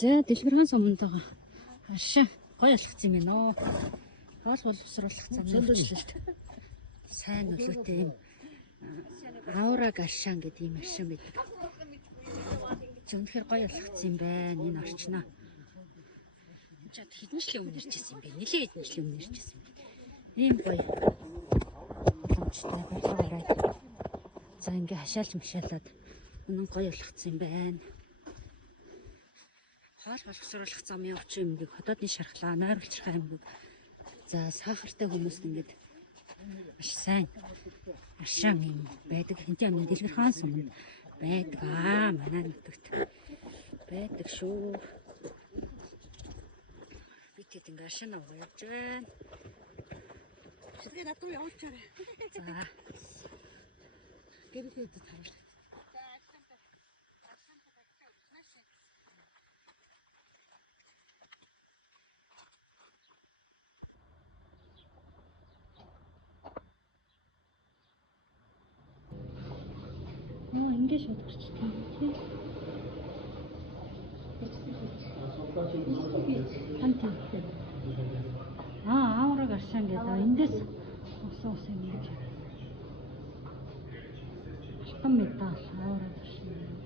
За дэлгэрэн сумнтайгаа хашаа гоё болгоцсон юм байна оо. Хоол боловсруулах замын хөлт. Сайн нөлөөтэй юм. Аура гаршаан гэдэг юм аршин байдаг. Үнэхээр гоё болгоцсон юм байна энэ орчноо. Чад хэдэн жилийн өмнө ирчихсэн юм бэ? Нэлээд хэдэн жилийн өмнө ирчихсэн юм бэ? Ийм гоё боломжтой байгаарай. За ингээ хашаалж машаалаад үнэн гоё болгоцсон юм байна. Хоол боловсруулах замын өвчин юмгийг хотоодны шархлаа, нойруулчрах аймгийг за сахартай хүмүүст ингээд маш сайн аршаан юм байдаг. Хинтээ амны дэлгэрэн суманд байдаг манай нутагт байдаг шүү. Бид ингээд аршаан аваа явж байна. Шилгээ надад явуулчаарай. За Гэрээдээ тавлаа. Ингээд шууд гарчдаг юм тийм. Аураг аршаан гэдэг эндээс ус юм гэж. Алтан медаль аураг аршаан.